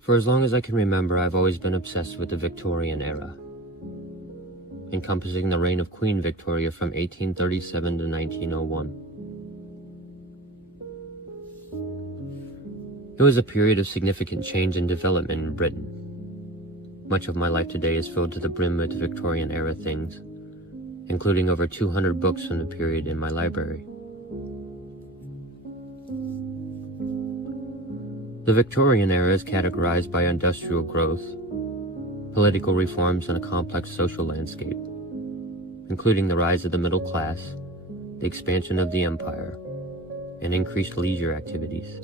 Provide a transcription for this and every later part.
For as long as I can remember, I've always been obsessed with the Victorian era, encompassing the reign of Queen Victoria from 1837 to 1901. It was a period of significant change and development in Britain. Much of my life today is filled to the brim with Victorian era things, including over 200 books from the period in my library. The Victorian era is categorized by industrial growth, political reforms, and a complex social landscape, including the rise of the middle class, the expansion of the empire, and increased leisure activities.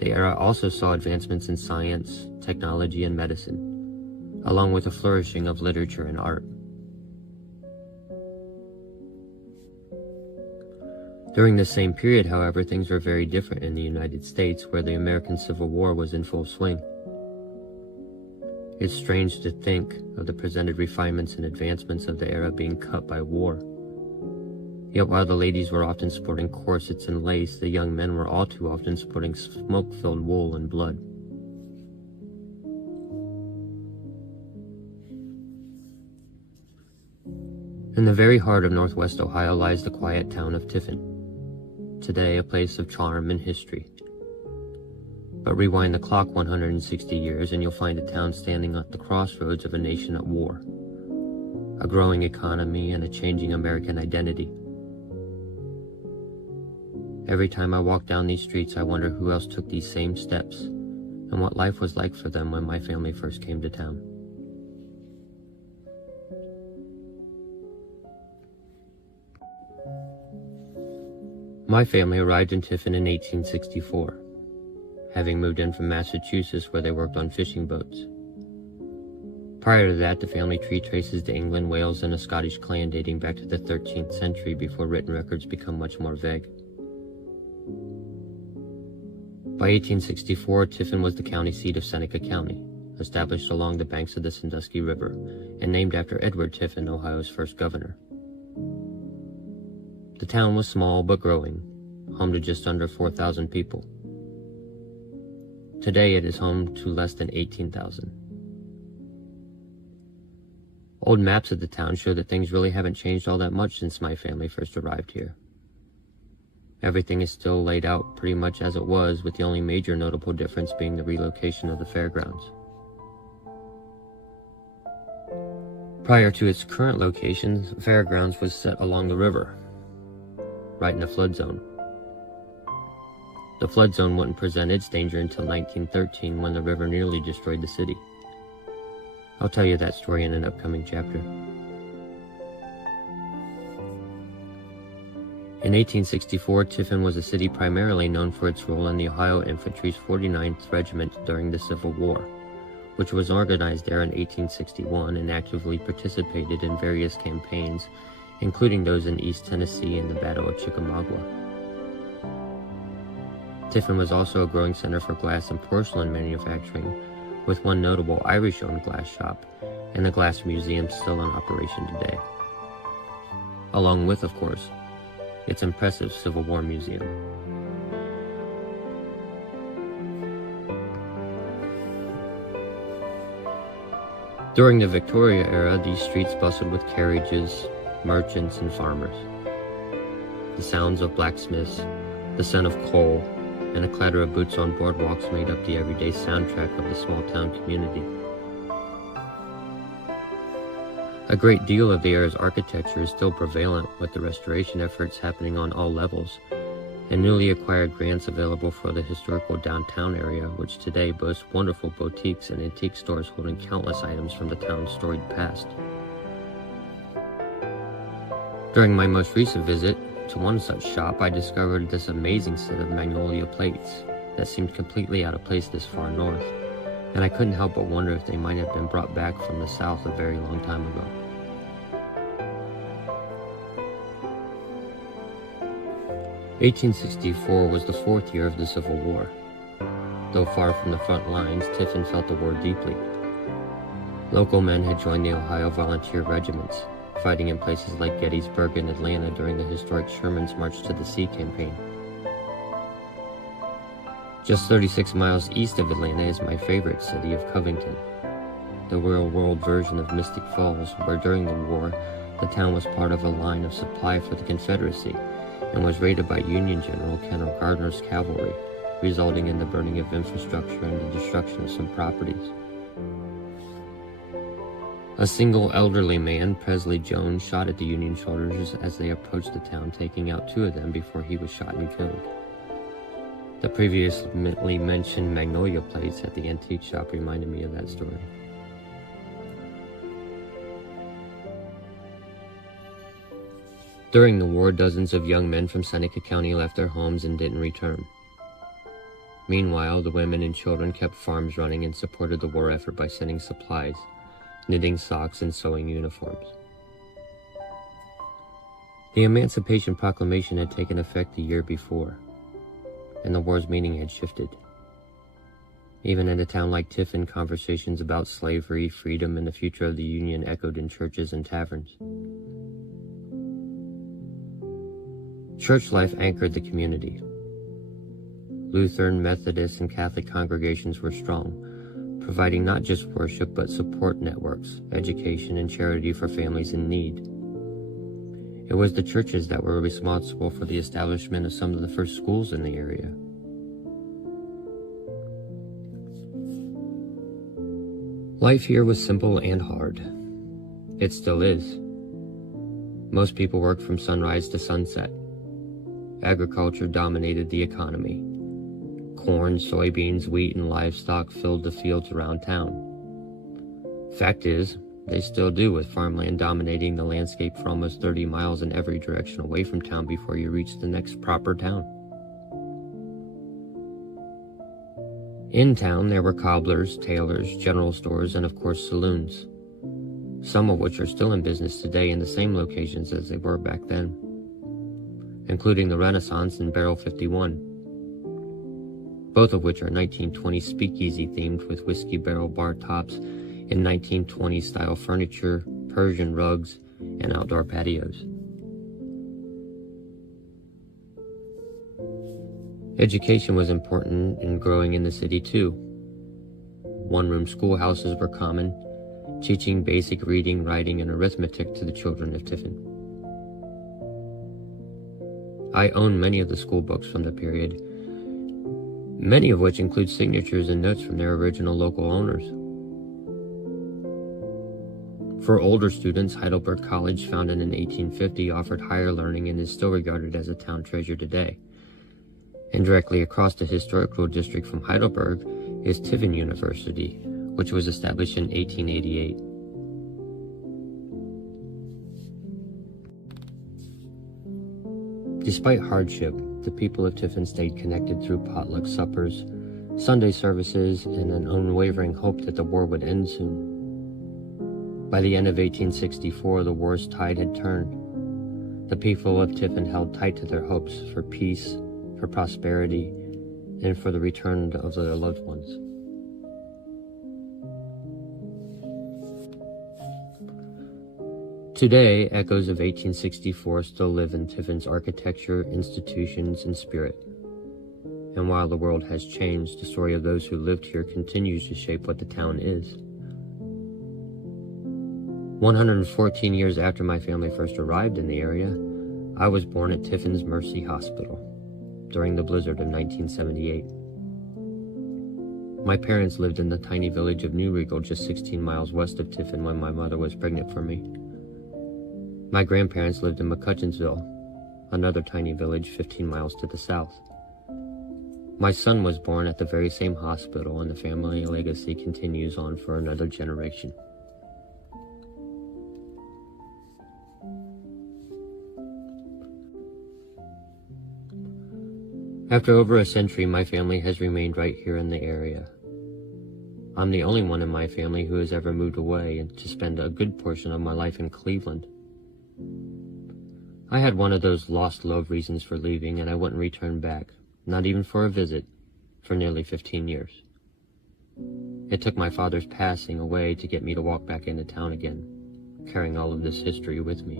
The era also saw advancements in science, technology, and medicine, along with a flourishing of literature and art. During this same period, however, things were very different in the United States, where the American Civil War was in full swing. It's strange to think of the presented refinements and advancements of the era being cut by war. Yet while the ladies were often sporting corsets and lace, the young men were all too often sporting smoke-filled wool and blood. In the very heart of Northwest Ohio lies the quiet town of Tiffin, today a place of charm and history. But rewind the clock 160 years and you'll find a town standing at the crossroads of a nation at war, a growing economy, and a changing American identity. Every time I walk down these streets, I wonder who else took these same steps and what life was like for them when my family first came to town. My family arrived in Tiffin in 1864, having moved in from Massachusetts where they worked on fishing boats. Prior to that, the family tree traces to England, Wales, and a Scottish clan dating back to the 13th century before written records become much more vague. By 1864, Tiffin was the county seat of Seneca County, established along the banks of the Sandusky River, and named after Edward Tiffin, Ohio's first governor. The town was small but growing, home to just under 4,000 people. Today it is home to less than 18,000. Old maps of the town show that things really haven't changed all that much since my family first arrived here. Everything is still laid out pretty much as it was, with the only major notable difference being the relocation of the fairgrounds. Prior to its current location, the fairgrounds was set along the river, right in the flood zone. The flood zone wouldn't present its danger until 1913, when the river nearly destroyed the city. I'll tell you that story in an upcoming chapter. In 1864, Tiffin was a city primarily known for its role in the Ohio Infantry's 49th Regiment during the Civil War, which was organized there in 1861 and actively participated in various campaigns, including those in East Tennessee and the Battle of Chickamauga. Tiffin was also a growing center for glass and porcelain manufacturing, with one notable Irish-owned glass shop and the Glass Museum still in operation today, along with, of course, its impressive Civil War museum. During the Victorian era, these streets bustled with carriages, merchants, and farmers. The sounds of blacksmiths, the scent of coal, and the clatter of boots on boardwalks made up the everyday soundtrack of the small-town community. A great deal of the era's architecture is still prevalent, with the restoration efforts happening on all levels, and newly acquired grants available for the historical downtown area, which today boasts wonderful boutiques and antique stores holding countless items from the town's storied past. During my most recent visit to one such shop, I discovered this amazing set of magnolia plates that seemed completely out of place this far north, and I couldn't help but wonder if they might have been brought back from the south a very long time ago. "1864 was the fourth year of the Civil War. Though far from the front lines, Tiffin felt the war deeply. Local men had joined the Ohio Volunteer Regiments, fighting in places like Gettysburg and Atlanta during the historic Sherman's March to the Sea campaign. Just 36 miles east of Atlanta is my favorite city of Covington, the real-world version of Mystic Falls, where during the war, the town was part of a line of supply for the Confederacy, and was raided by Union General Colonel Gardner's cavalry, resulting in the burning of infrastructure and the destruction of some properties. A single elderly man, Presley Jones, shot at the Union soldiers as they approached the town, taking out 2 of them before he was shot and killed. The previously mentioned magnolia plates at the antique shop reminded me of that story. During the war, dozens of young men from Seneca County left their homes and didn't return. Meanwhile, the women and children kept farms running and supported the war effort by sending supplies, knitting socks, and sewing uniforms. The Emancipation Proclamation had taken effect the year before, and the war's meaning had shifted. Even in a town like Tiffin, conversations about slavery, freedom, and the future of the Union echoed in churches and taverns. Church life anchored the community. Lutheran, Methodist, and Catholic congregations were strong, providing not just worship but support networks, education, and charity for families in need. It was the churches that were responsible for the establishment of some of the first schools in the area. Life here was simple and hard. It still is. Most people worked from sunrise to sunset. Agriculture dominated the economy. Corn, soybeans, wheat, and livestock filled the fields around town. Fact is, they still do, with farmland dominating the landscape for almost 30 miles in every direction away from town before you reach the next proper town. In town, there were cobblers, tailors, general stores, and of course saloons, some of which are still in business today in the same locations as they were back then, including the Renaissance and Barrel 51, both of which are 1920s speakeasy themed with whiskey barrel bar tops and 1920s style furniture, Persian rugs, and outdoor patios. Education was important and growing in the city too. One-room schoolhouses were common, teaching basic reading, writing, and arithmetic to the children of Tiffin. I own many of the school books from the period, many of which include signatures and notes from their original local owners. For older students, Heidelberg College, founded in 1850, offered higher learning and is still regarded as a town treasure today. And directly across the historical district from Heidelberg is Tiffin University, which was established in 1888. Despite hardship, the people of Tiffin stayed connected through potluck suppers, Sunday services, and an unwavering hope that the war would end soon. By the end of 1864, the war's tide had turned. The people of Tiffin held tight to their hopes for peace, for prosperity, and for the return of their loved ones. Today, echoes of 1864 still live in Tiffin's architecture, institutions, and spirit. And while the world has changed, the story of those who lived here continues to shape what the town is. 114 years after my family first arrived in the area, I was born at Tiffin's Mercy Hospital during the blizzard of 1978. My parents lived in the tiny village of New Regal, just 16 miles west of Tiffin, when my mother was pregnant for me. My grandparents lived in McCutcheonsville, another tiny village 15 miles to the south. My son was born at the very same hospital, and the family legacy continues on for another generation. After over a century, my family has remained right here in the area. I'm the only one in my family who has ever moved away and to spend a good portion of my life in Cleveland. I had one of those lost love reasons for leaving, and I wouldn't return back, not even for a visit, for nearly 15 years. It took my father's passing away to get me to walk back into town again, carrying all of this history with me.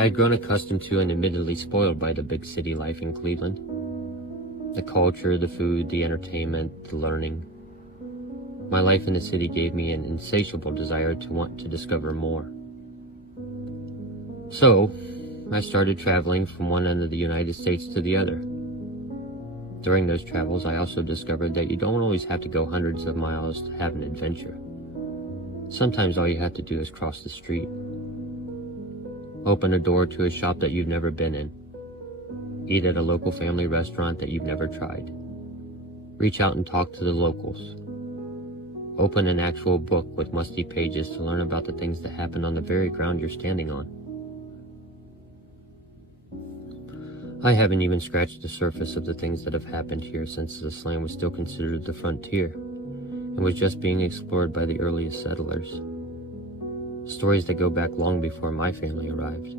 I had grown accustomed to and admittedly spoiled by the big city life in Cleveland. The culture, the food, the entertainment, the learning. My life in the city gave me an insatiable desire to want to discover more. So, I started traveling from one end of the United States to the other. During those travels, I also discovered that you don't always have to go hundreds of miles to have an adventure. Sometimes all you have to do is cross the street. Open a door to a shop that you've never been in. Eat at a local family restaurant that you've never tried. Reach out and talk to the locals. Open an actual book with musty pages to learn about the things that happen on the very ground you're standing on. I haven't even scratched the surface of the things that have happened here since this land was still considered the frontier and was just being explored by the earliest settlers. Stories that go back long before my family arrived.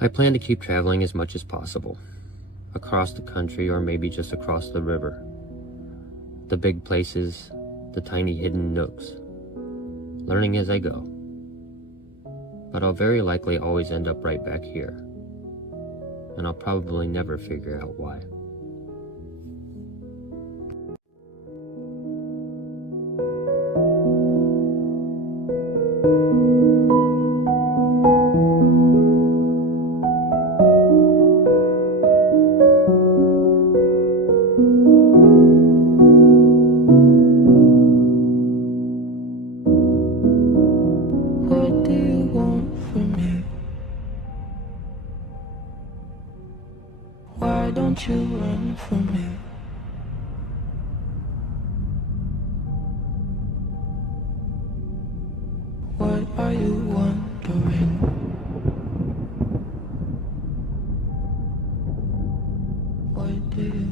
I plan to keep traveling as much as possible, across the country or maybe just across the river. The big places, the tiny hidden nooks, learning as I go. But I'll very likely always end up right back here, and I'll probably never figure out why. What do you want from me? Why don't you run from me? What are you wondering? What do you